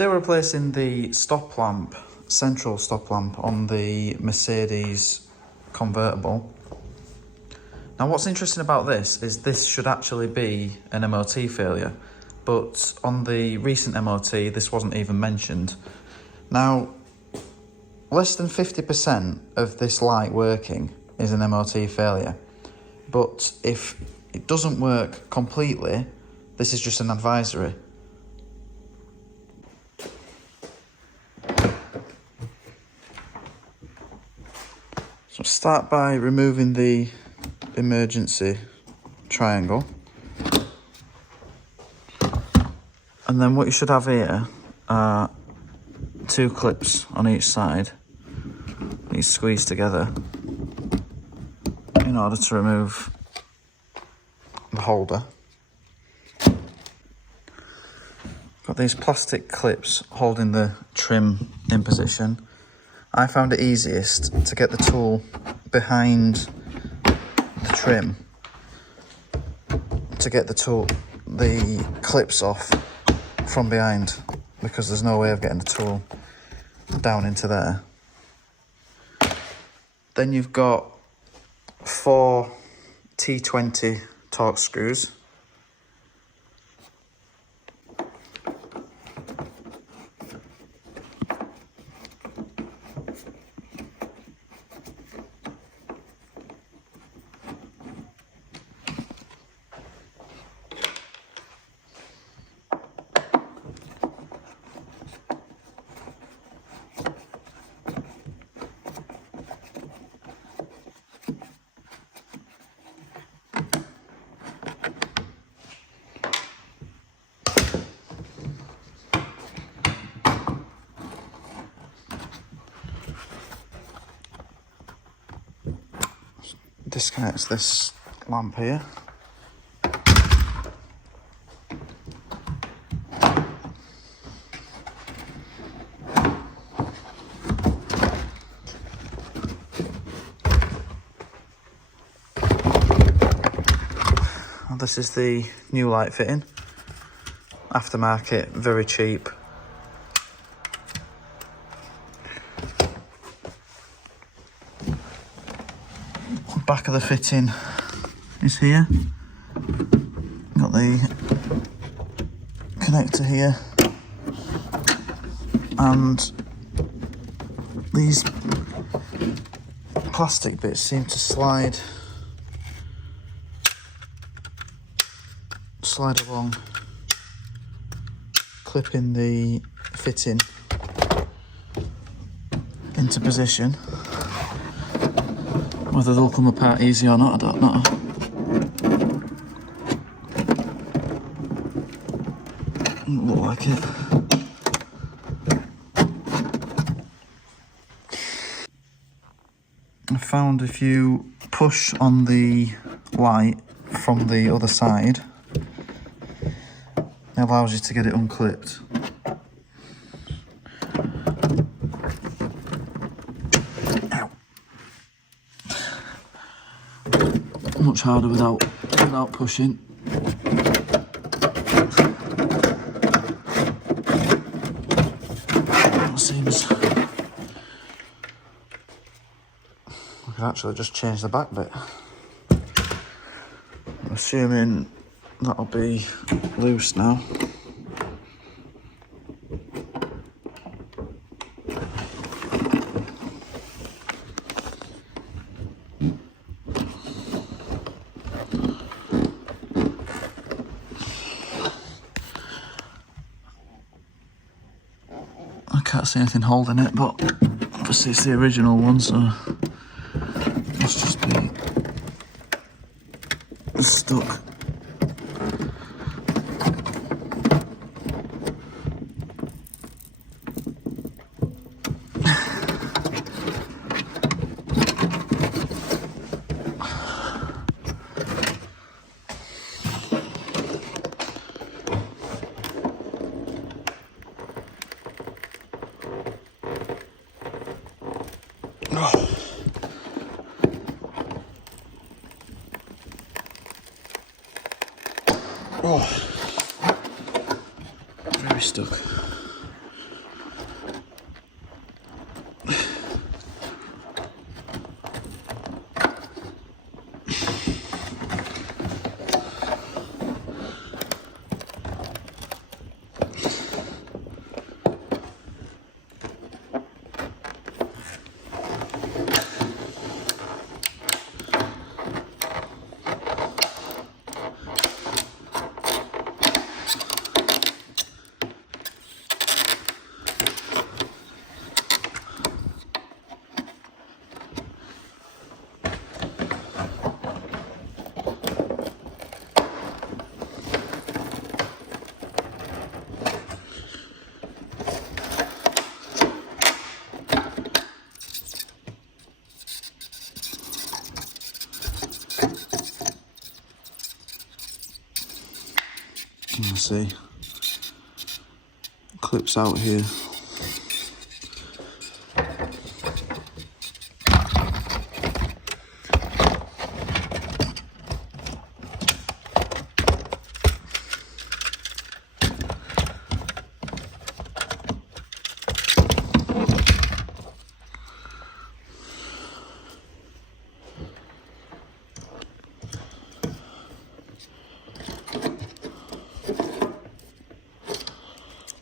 Today we're replacing the stop lamp, central stop lamp on the Mercedes convertible. Now what's interesting about this is this should actually be an MOT failure, but on the recent MOT this wasn't even mentioned. Now less than 50% of this light working is an MOT failure, but if it doesn't work completely, this is just an advisory. So start by removing the emergency triangle, and then what you should have here are two clips on each side. These squeeze together in order to remove the holder. Got these plastic clips holding the trim in position. I found it easiest to get the tool behind the trim to get the clips off from behind, because there's no way of getting the tool down into there. Then you've got 4 T20 torque screws. Disconnects this lamp here. And this is the new light fitting, aftermarket, very cheap. Back of the fitting is here. Got the connector here, and these plastic bits seem to slide along, clipping the fitting into position. Whether they'll come apart easy or not, I don't know. Doesn't look like it. I found if you push on the light from the other side, it allows you to get it unclipped. Much harder without pushing. It seems we can actually just change the back bit. I'm assuming that'll be loose now. I can't see anything holding it, but obviously it's the original one, so it must just be stuck. Oh, very stuck. see. Clips out here.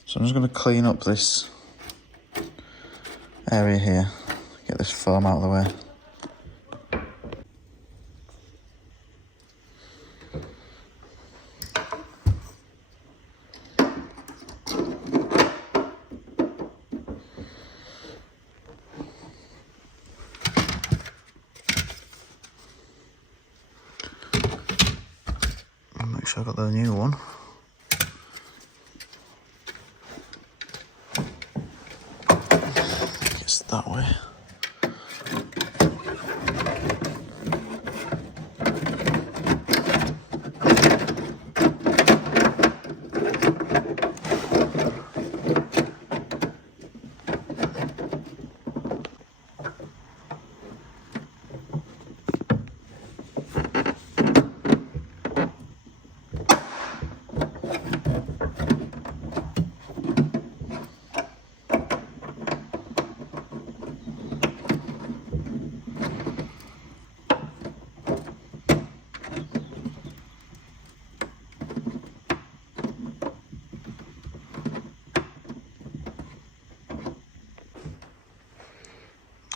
So I'm just going to clean up this area here, get this foam out of the way. And make sure I got the new one. That way.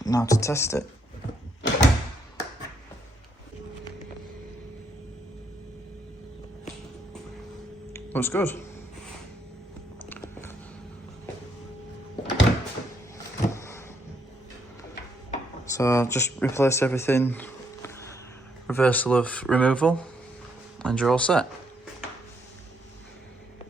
Now to test it. Looks good. So I'll just replace everything, reversal of removal, and you're all set.